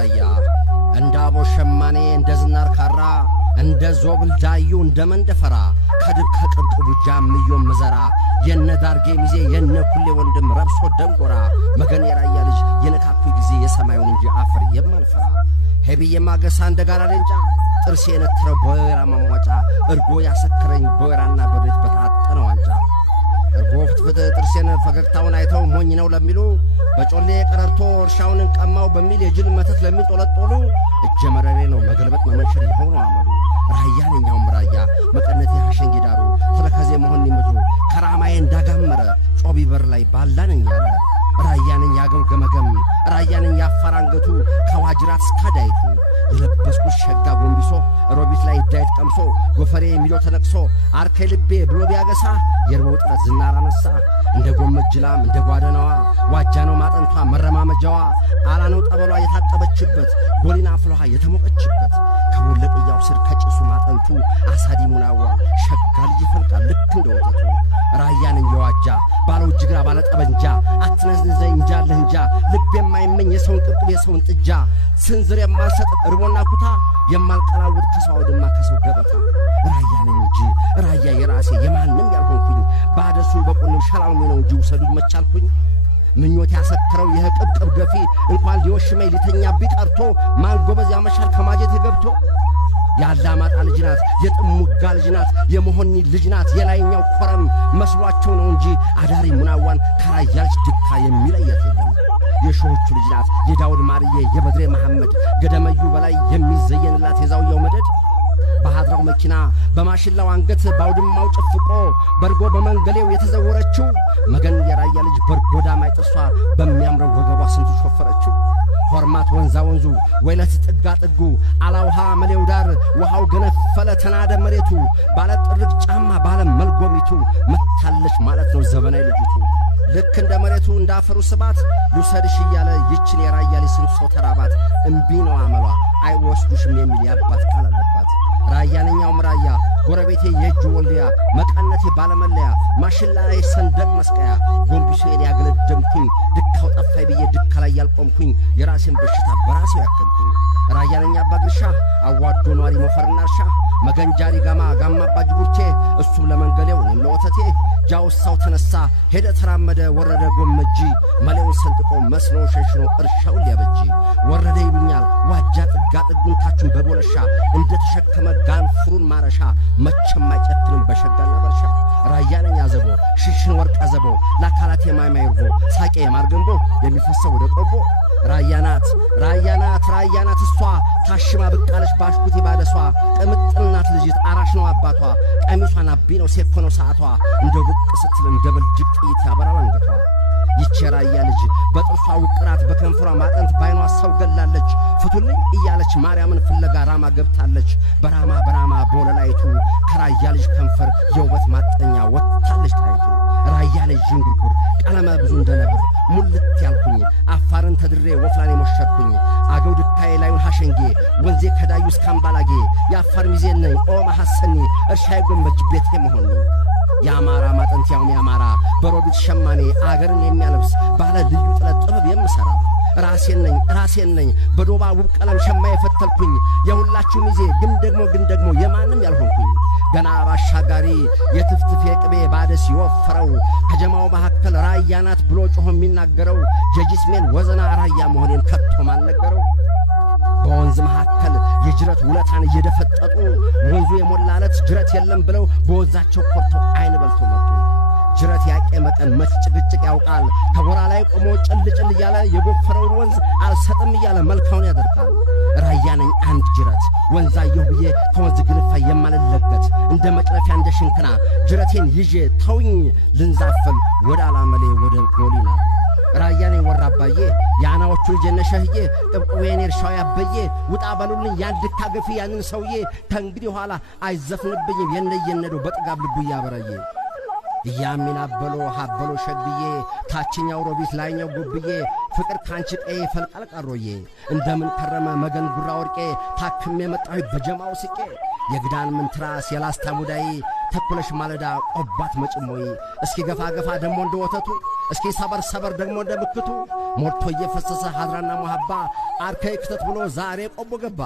ራያ እንዳቦ ሸማኔ እንደ ዝናር ካራ እንደ ዞብል ዳዩ እንደ መንደፈራ ከድብ ከቅብቅ ቡጃም ምዮም መዘራ የነዳርጌ ሚዜ የነኩሌ ወንድም ረብሶ ደንጎራ መገን የራያ ልጅ የነካኩ ጊዜ የሰማዩን እንጂ አፈር የማልፈራ ሄብዬ ማገሳ እንደ ጋራ ደንጫ ጥርሴ ነትረው ቦይራ ማሟጫ እርጎ ያሰከረኝ ቦይራና በሬት በታጠነው አንጫ እርጎ ፍትፍት ጥርሴን ፈገግታውን አይተው ሞኝ ነው ለሚሉ በጮሌ ቀረርቶ እርሻውን ቀማው በሚል የጅል መተት ለሚጦለጦሉ እጀ መረሬ ነው መገልበጥ መመንሸር ይሆኑ አመሉ ራያ ነኛውም ራያ መቀነቴ ሐሸንጌ ዳሩ ተረከዜ መሆን ይምዙ ከራማዬ እንዳጋመረ ጮቢ በር ላይ ባላነኝ አለ ራያ ነኝ ያገው ገመገም ራያ ነኝ ያፋር አንገቱ ከዋጅራት እስካዳይቱ የለበስኩት ሸጋ ጎንቢሶ ሮቢት ላይ ዳይት ቀምሶ ጎፈሬ ሚሎ ተነቅሶ አርከ ልቤ ብሎ ቢያገሳ የርቦ ጥረት ዝናር አነሳ እንደ ጎመጅላም እንደ ጓደናዋ ዋጃነው ማጠንቷ መረማመጃዋ አላነው ጠበሏ የታጠበችበት ጎሊና ፍሎሃ የተሞቀችበት ከወለቀያው ስር ከጭሱ ማጠንቱ አሳዲ ሙናዋ ሸጋ ልጅ ይፈልቃል ልክ እንደ ወተቱ ራያ ነኝ የዋጃ ባለው ጅግራ ባለ ጠበንጃ አትነዝንዘኝ እንጃለህ እንጃ ልብ የማይመኝ የሰውን ቅጥል የሰውን ጥጃ ስንዝር የማልሰጥ እርቦና ኩታ የማልቀላውጥ ከሰው ድማ ከሰው ገበታ ራያ ነኝ እንጂ ራያ የራሴ የማንም ያልሆንኩኝ ባደሱ በቁኑ ሸላው ነው እንጂ ውሰዱኝ መቻልኩኝ ምኞት ያሰከረው የህቅብቅብ ገፊ እንኳን ሊወሽመኝ ሊተኛ ቢቀርቶ ማን ጎበዝ ያመሻል ከማጀት ገብቶ ያላማጣ ልጅ ናት የጥሙጋ ልጅ ናት የመሆኒ ልጅ ናት የላይኛው ኮረም መስሏቸው ነው እንጂ አዳሪ ሙናዋን ከራያልች ድካ የሚለየት የለም የሾቹ ልጅ ናት የዳውድ ማርዬ የበድሬ መሐመድ ገደመዩ በላይ የሚዘየንላት የዛውያው መደድ በሃድራው መኪና በማሽላው አንገት ባውድማው ጭፍቆ በርጎ በመንገሌው የተዘወረችው መገን የራያ ልጅ በርጎዳ ማይጥሷ በሚያምረው ወገቧ ስንቱ ሾፈረችው ሆርማት ወንዛ ወንዙ ወይለት ጥጋ ጥጉ አላውሃ መሌው ዳር ውሃው ገነፈለ ተናደ መሬቱ ባለ ጥርግ ጫማ ባለ መልጎሚቱ መታለች ማለት ነው ዘበናይ ልጅቱ ልክ እንደ መሬቱ እንዳፈሩ ስባት ልውሰድሽ እያለ ይችን የራያ ልጅ ስንት ሰው ተራባት እምቢ ነው አመሏ አይወስዱሽም የሚል ያባት ቃል አለባት ራያ ነኛው ምራያ ጎረቤቴ የእጁ ወልዲያ መቀነቴ ባለመለያ ማሽላዬ ሰንደቅ መስቀያ ጎንቢሶ ያገለደምኩኝ ድካው ጠፋይ ብዬ ድካ ላይ ያልቆምኩኝ የራሴን በሽታ በራሴው ያከምኩኝ ራያ ነኛ ባግርሻ አዋዶ ኗሪ ሞፈርና እርሻ መገንጃሪ ጋማ ባጅቡርቴ እሱም ለመንገሌው እኔም ለወተቴ ጃውሳው ተነሳ ሄደ ተራመደ ወረደ ጎመጂ መሌውን ሰንጥቆ መስኖ ሸሽኖ እርሻው ሊያበጂ ወረደ ይሉኛል ዋጃ ጥጋ ጥጉን ታቹን በቦለሻ እንደ ተሸከመ ጋንፍሩን ማረሻ መቸም አይጨክንም በሸጋና በርሻ ራያ ነኝ አዘቦ ሽሽን ወርቅ አዘቦ ለአካላቴ ማይማይርቦ ሳቄ ማርገንቦ የሚፈሰው ወደ ቆቦ ራያናት እሷ ታሽማ ብቃለች ባሽኩት ባደሷ ቅምጥልናት ልጅት አራሽ ነው አባቷ ቀሚሷን አቢ ነው ሴኮ ነው ሰዓቷ እንደ ብቅ ስትል እንደ በልጅቅ ጥይት ያበራል አንገቷ ይቺ ራያ ልጅ በጥርሷ ውቅራት በከንፈሯ ማጠንት ባይኗ ሰው ገላለች ፍቱልኝ እያለች ማርያምን ፍለጋ ራማ ገብታለች በራማ ቦለላይቱ ከራያ ልጅ ከንፈር የውበት ማጠኛ ወጣለች ጣይቱ ራያ ልጅ ዥንጉርጉር ቀለመ ብዙ እንደነብር ሙልት ያልኩኝ አፋርን ተድሬ ወፍላኔ ሞሸርኩኝ አገው ድካዬ ላዩን ሐሸንጌ ወንዜ ከዳዩ እስካምባላጌ የአፋር ሚዜን ነኝ ኦ ማሐሰኒ እርሻዬ ጎመጅ ቤቴ መሆን ያማራ ማጠንት ያውም ያማራ በሮቢት ሸማኔ አገርን የሚያለብስ ባለ ልዩ ጥለት ጥበብ የምሰራ ራሴን ነኝ በዶባ ውብ ቀለም ሸማ የፈተልኩኝ የሁላችሁ ሚዜ ግን ደግሞ የማንም ያልሆንኩኝ ገና ባሻጋሪ የትፍትፍ የቅቤ ባደስ ይወፈረው ከጀማው መካከል ራያ ናት ብሎ ጮሆ የሚናገረው ጀጂስሜን ወዘና ራያ መሆኔን ከቶ ማን ነገረው በወንዝ መካከል የጅረት ውለታን እየደፈጠጡ ወንዙ የሞላለት ጅረት የለም ብለው በወዛቸው ኮርተው አይን በልቶ መጡ ጅረት ያቄ መጠን መች ጭቅጭቅ ያውቃል ከጎራ ላይ ቆሞ ጭልጭል እያለ የጎፈረውን ወንዝ አልሰጥም እያለ መልካውን ያደርጋል ራያ ነኝ አንድ ጅረት ወንዛየሁ ብዬ ከወንዝ ግንፋ የማልለገት እንደ መቅረፊያ እንደ ሽንክና ጅረቴን ይዤ ተውኝ ልንዛፈል ወደ አላመሌ ወደ ጎሊና ራያ ነኝ ወራባዬ ያናዎቹ ጀነሸህዬ ጥብቁዌን እርሻው ያበዬ ውጣ በሉልኝ ያን ድካገፊ ያንን ሰውዬ ከእንግዲህ ኋላ አይዘፍንብኝም የነየነዶ በጥጋብ ልቡ ያበራዬ ያሚና በሎ ሀበሎ ሸግዬ ታችኛው ሮቢት ላይኛው ጉብዬ ፍቅር ካንቺ ቀይ ፈልቃል ቀሮዬ እንደምን ከረመ መገን ጉራ ወርቄ ታክሜ መጣሁ በጀማው ስቄ የግዳን ምንትራስ የላስታ ሙዳይ ተኩለሽ ማለዳ ቆባት መጭሞይ እስኪ ገፋ ገፋ ደሞ እንደ ወተቱ እስኪ ሰበር ሰበር ደሞ እንደ ምክቱ ሞልቶ እየፈሰሰ ሐድራና መሐባ አርከይ ክተት ብሎ ዛሬ ቆቦ ገባ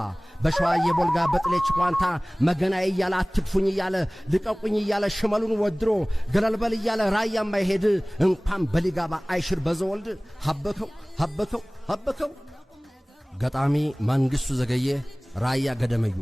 በሸዋ የቦልጋ በጥሌች ቋንታ መገናይ ያለ አትክፉኝ ያለ ልቀቁኝ ያለ ሽመሉን ወድሮ ገለልበል ያለ ራያ ማይሄድ እንኳን በሊጋባ አይሽር በዘወልድ ሀበከው ገጣሚ መንግስቱ ዘገየ ራያ ገደመዩ